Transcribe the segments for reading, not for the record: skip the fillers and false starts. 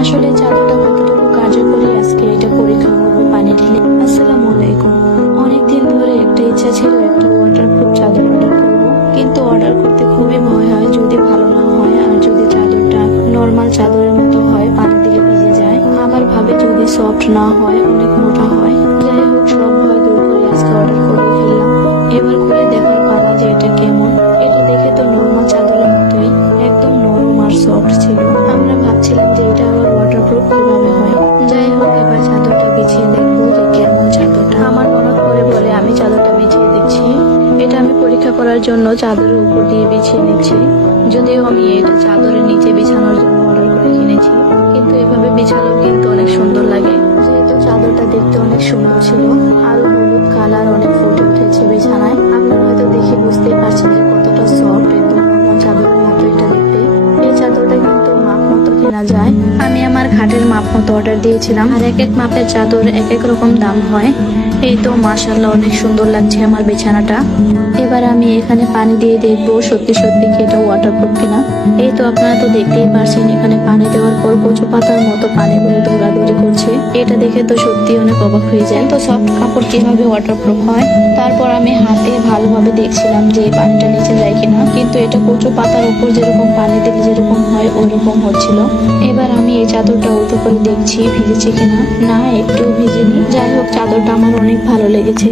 আসলে চাদরটা কতটুকু কার্যকরী আজকে এটা পরীক্ষা করবো পানি ঢেলে। আসসালামু আলাইকুম। অনেকদিন ধরে একটা ইচ্ছা ছিল একটা ওয়াটারপ্রুফ চাদর অর্ডার করবো, কিন্তু অর্ডার করতে খুবই ভয় হয় যদি ভালো না হয়, আর যদি চাদরটা নর্মাল চাদরের মতো হয় পানি দিলে ভিজে যায়, আবার ভাবে যদি সফট না হয় অনেক মোটা হয়। যাই হোক, সব ভয় দূর করে আজকে অর্ডার করে ফেললাম। এবার খুলে দেখার পালা যে এটা কেমন। এটা দেখে তো নর্মাল চাদরের মতোই, একদম নরম আর সফট ছিল। আমরা ভাবছিলাম যে এটা আবার ওয়াটারপ্রুফ কিভাবে হয়। যাই হোক, এবার চাদরটা বিছিয়ে দেখবো যে কেমন চাদরটা। আমার ননদ করে বলে আমি চাদরটা বিছিয়ে দিচ্ছি। এটা আমি পরীক্ষা করার জন্য চাদরের উপর দিয়ে বিছিয়ে নিচ্ছি। যদিও আমি এটা চাদরের নিচে বিছানোর জন্য অর্ডার করে কিনেছি, কিন্তু এভাবে বিছালেও কিন্তু অনেক সুন্দর লাগে। যেহেতু চাদরটা দেখতে অনেক সুন্দর ছিল, আরো হলুদ কালার অনেক ফুটে উঠেছে বিছানায়। আপনারা হয়তো দেখে বুঝতেই পারছেন যে কতটা সফট, একদম নরমাল চাদরের মতো এটা দেখতে। এই চাদরটা কিন্তু মাপ মতো কেনা যায়। আমি আমার খাটের মাপ মতো অর্ডার দিয়েছিলাম, আর এক এক মাপের চাদর এক এক রকম দাম হয়। এই তো মাশাআল্লাহ, অনেক সুন্দর লাগছে আমার বিছানাটা। এবার আমি এখানে পানি দিয়ে দেখবো সত্যি সত্যি কি এটা ওয়াটারপ্রুফ কিনা। এই তো আপনারা তো দেখতেই পারছেন, এখানে পানি দেওয়ার পর কচু পাতার মতো পানিগুলো দৌড়াদৌড়ি করছে। এটা দেখে তো সত্যি অনেক অবাক হয়ে যায়, তো সফট কাপড় কিভাবে ওয়াটারপ্রুফ হয়। তারপর আমি হাতে ভালোভাবে দেখছিলাম যে এই পানিটা নিচে যায় কিনা, কিন্তু এটা কচু পাতার উপর যেরকম পানি দিলে যেরকম হয় ওইরকম হচ্ছিল। এবার আমি এই চাদরটা উল্টো করে দেখছি ভিজেছে কিনা। না, একটু ভিজেনি। যাই হোক, চাদরটা আমার অনেক ভালো লেগেছে।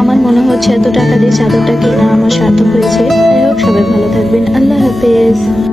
আমার মনে হচ্ছে এত টাকা দিয়ে চাদরটা কেনা আমার সার্থক হয়েছে। যাই হোক, সবাই ভালো থাকবেন। আল্লাহ হাফেজ।